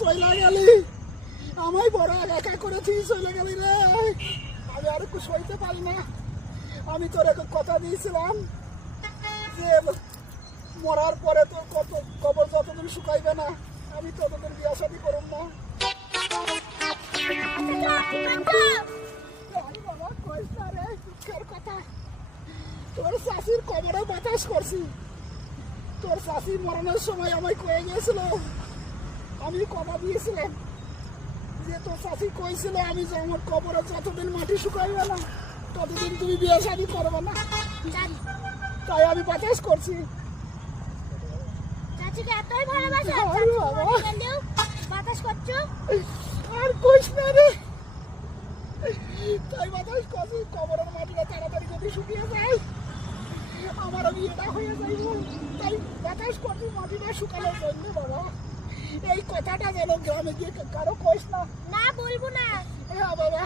চলে গেলি, আমায় বড় একা করেছিস, চলে গেলি রে। আমি আর একটু সইতে পারি না। আমি তোর একটা কথা দিয়েছিলাম যে মরার পরে তোর কবর যতদিন শুকাইবে না আমি ততদিন বিয়া শাদী করব না। বাবা কইস না রে, দুঃখের কথা। তোর শাশির কবরে বাতাস করছি। তোর শাশি মরণের সময় আমায় কয়ে গিয়েছিল, আমি কথা দিয়েছিলাম যে তোর শাশি কইছিল আমি যে আমার কবরে যতদিন মাটি শুকাইবে না ততদিন তুমি বিয়ে শাদী করবে না। তাই আমি বাতাস করছি। চাচিকে এতই ভালোবাসো, বাতাস করছো? আর কইস না রে, তাই বাতাস করছি কবরের মাটিটা তাড়াতাড়ি যদি শুকিয়ে যায় আমারও বিয়েটা হয়ে যাইব। তাই বাতাস করছি মাটিটা শুকানোর জন্য। বাবা এই কথাটা যেন গ্রামে গিয়ে কারো কইস না। না বলবো না। হ্যাঁ বাবা।